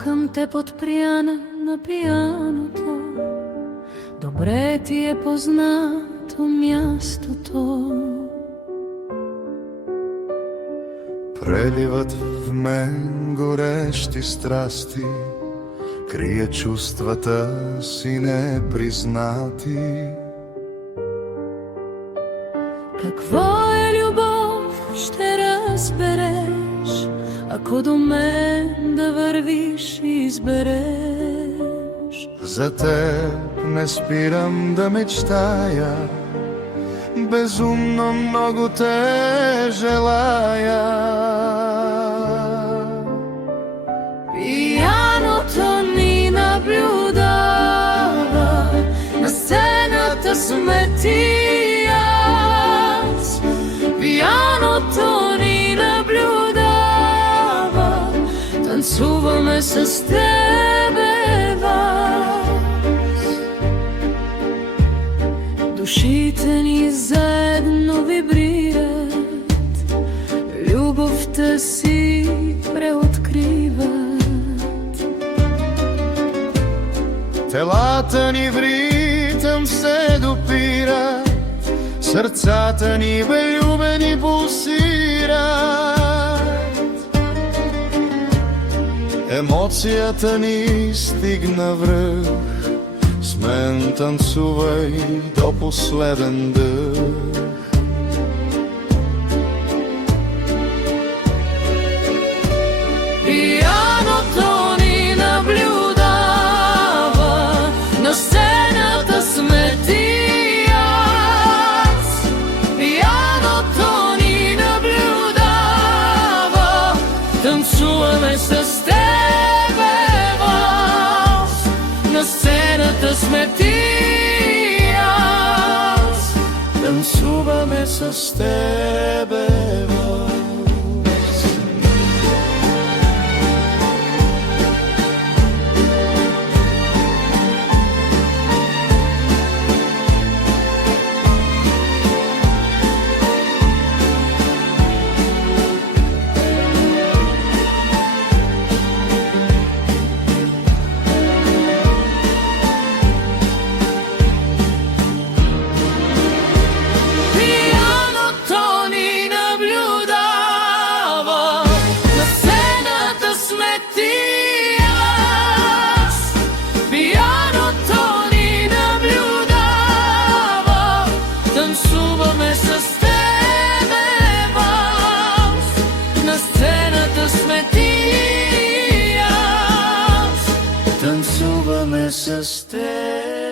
Чакам те подпряна на пияното, добре ти е познато мястото. Преливат в мен горещи страсти, крие чувствата си непризнати. Какво е любов, ще разбереш, ако до мен да вървиш и избереш. За теб не спирам да мечтая, безумно много те желая. Пияното ни наблюдава, на сцената сме ти и аз. Пияното ни наблюдава, танцуваме с тебе вас. Душите ни заедно вибрират, любовта си преоткриват. Телата ни в ритъм се допират, сърцата ни влюбени пулсират. Емоцията ни стигна връх, с мен танцувай до последен дъх. Пияното ни наблюдава, на сцената сме ти и аз. Пияното ни наблюдава, танцуваме с тебе валс. На сцената сме ти и аз, танцуваме с тебе валс. Танцуваме с тебе валс, на сцената сме ти и аз, танцуваме с тебе.